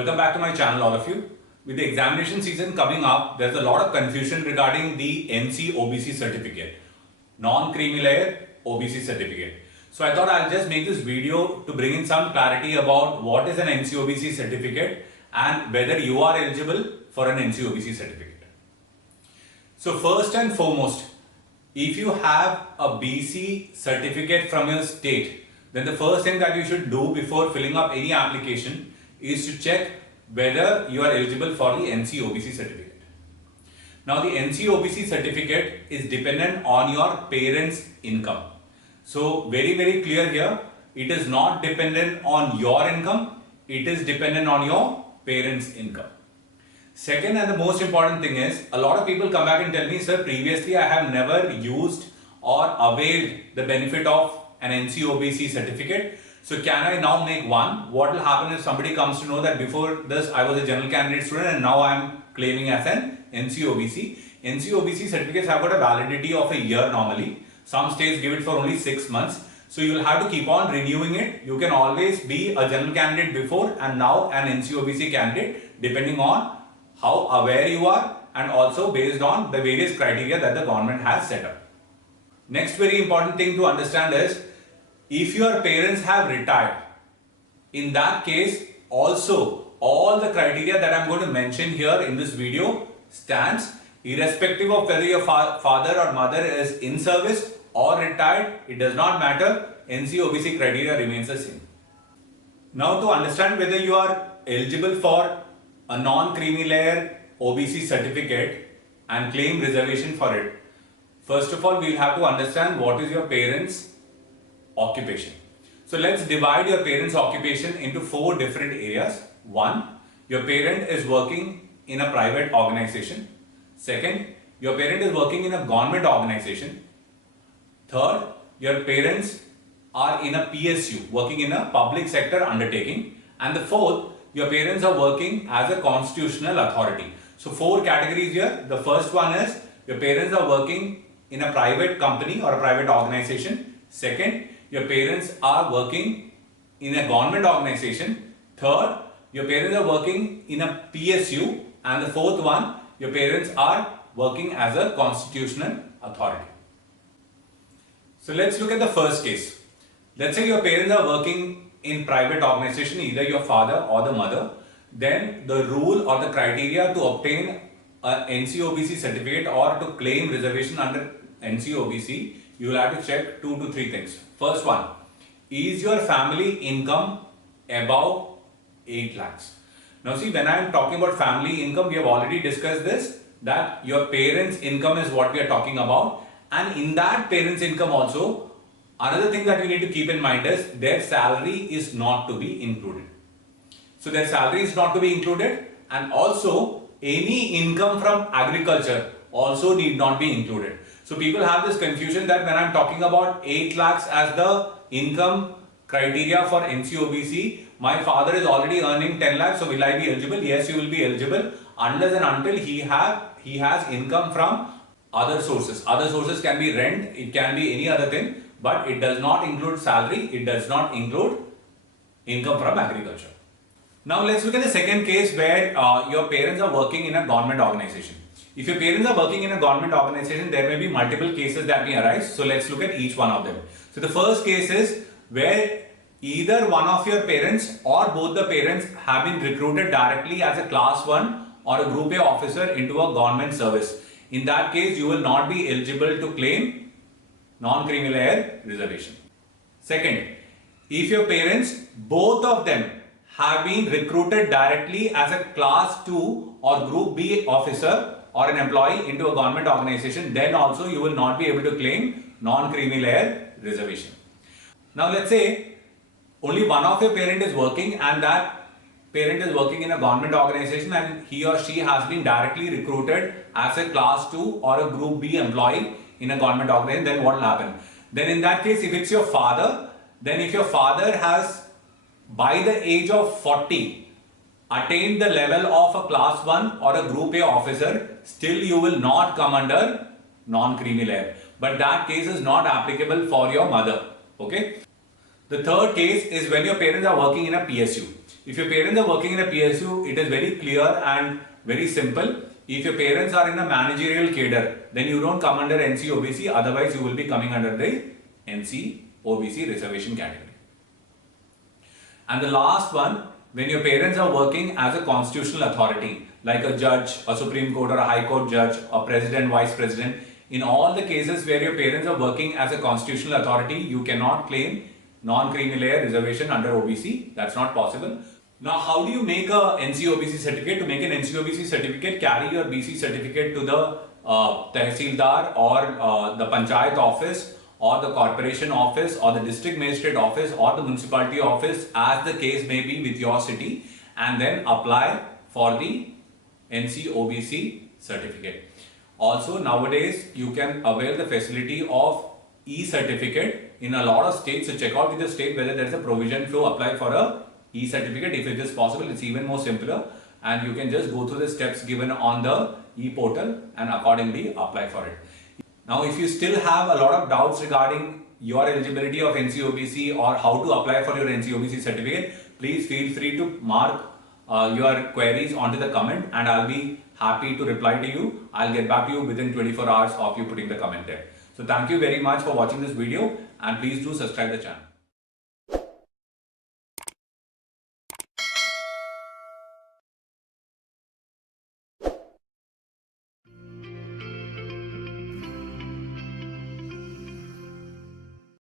Welcome back to my channel, all of you. With the examination season coming up, there's a lot of confusion regarding the NC OBC certificate, non-creamy layer OBC certificate. So I thought I'll just make this video to bring in some clarity about what is an NC OBC certificate and whether you are eligible for an NC OBC certificate. So first and foremost, if you have a BC certificate from your state, then the first thing that you should do before filling up any application is to check whether you are eligible for the NC OBC certificate. Now the NC OBC certificate is dependent on your parents' income. So very clear here, it is not dependent on your income, it is dependent on your parents' income. Second and the most important thing is, a lot of people come back and tell me, sir, previously I have never used or availed the benefit of an NC OBC certificate. So can I now make one? What will happen if somebody comes to know that before this I was a general candidate student and now I am claiming as an NC OBC. NC OBC certificates have got a validity of a year normally. Some states give it for only 6 months. So you will have to keep on renewing it. You can always be a general candidate before and now an NC OBC candidate depending on how aware you are and also based on the various criteria that the government has set up. Next very important thing to understand is, if your parents have retired, in that case also all the criteria that I'm going to mention here in this video stands irrespective of whether your father or mother is in service or retired. It does not matter, NC OBC criteria remains the same. Now to understand whether you are eligible for a non-creamy layer OBC certificate and claim reservation for it, first of all we'll have to understand what is your parents' occupation. So let's divide your parents' occupation into 4 different areas. 1. Your parent is working in a private organization. 2nd. Your parent is working in a government organization. 3rd. Your parents are in a PSU, working in a public sector undertaking. And the 4th, your parents are working as a constitutional authority. So 4 categories here. The first one is your parents are working in a private company or a private organization. 2nd, your parents are working in a government organization. 3rd, your parents are working in a PSU. And the 4th one, your parents are working as a constitutional authority. So let's look at the first case. Let's say your parents are working in private organization, either your father or the mother. Then the rule or the criteria to obtain a NC OBC certificate or to claim reservation under NC OBC, you will have to check 2 to 3 things. First one, is your family income above 8 lakhs? Now see, when I am talking about family income, we have already discussed this, that your parents' income is what we are talking about. And in that parents' income also, another thing that you need to keep in mind is their salary is not to be included. So their salary is not to be included, and also any income from agriculture also need not be included. So people have this confusion that when I'm talking about 8 lakhs as the income criteria for NC OBC, my father is already earning 10 lakhs, so will I be eligible? Yes, you will be eligible unless and until he has income from other sources. Other sources can be rent, it can be any other thing, but it does not include salary, it does not include income from agriculture. Now let's look at the second case where your parents are working in a government organization. If your parents are working in a government organization, there may be multiple cases that may arise. So let's look at each one of them. So the first case is where either one of your parents or both the parents have been recruited directly as a class 1 or a group A officer into a government service. In that case, you will not be eligible to claim non-creamy layer reservation. Second, if your parents, both of them, have been recruited directly as a class 2 or group B officer or an employee into a government organization, then also you will not be able to claim non-creamy layer reservation. Now let's say only one of your parent is working and that parent is working in a government organization and he or she has been directly recruited as a class 2 or a group B employee in a government organization, then what will happen? Then in that case, if it's your father, then if your father has by the age of 40 attained the level of a class 1 or a group A officer, still you will not come under non-creamy layer. But that case is not applicable for your mother. Okay. The third case is when your parents are working in a PSU. If your parents are working in a PSU, it is very clear and very simple. If your parents are in a managerial cadre, then you don't come under NC OBC, otherwise you will be coming under the NC OBC reservation category. And the last one, when your parents are working as a constitutional authority, like a judge, a Supreme Court or a High Court judge, a president, vice president, in all the cases where your parents are working as a constitutional authority, you cannot claim non-creamy layer reservation under OBC. That's not possible. Now, how do you make a NCOBC certificate? To make an NCOBC certificate, carry your BC certificate to the Tehsildar or the Panchayat office or the corporation office or the district magistrate office or the municipality office, as the case may be with your city, and then apply for the NCOBC certificate. Also, nowadays you can avail the facility of e-certificate in a lot of states. So check out with the state whether there is a provision to apply for a e-certificate. If it is possible, it's even more simpler, and you can just go through the steps given on the e-portal and accordingly apply for it. Now, if you still have a lot of doubts regarding your eligibility of NCOBC or how to apply for your NCOBC certificate, please feel free to mark your queries onto the comment, and I'll be happy to reply to you. I'll get back to you within 24 hours of you putting the comment there. So thank you very much for watching this video, and please do subscribe the channel.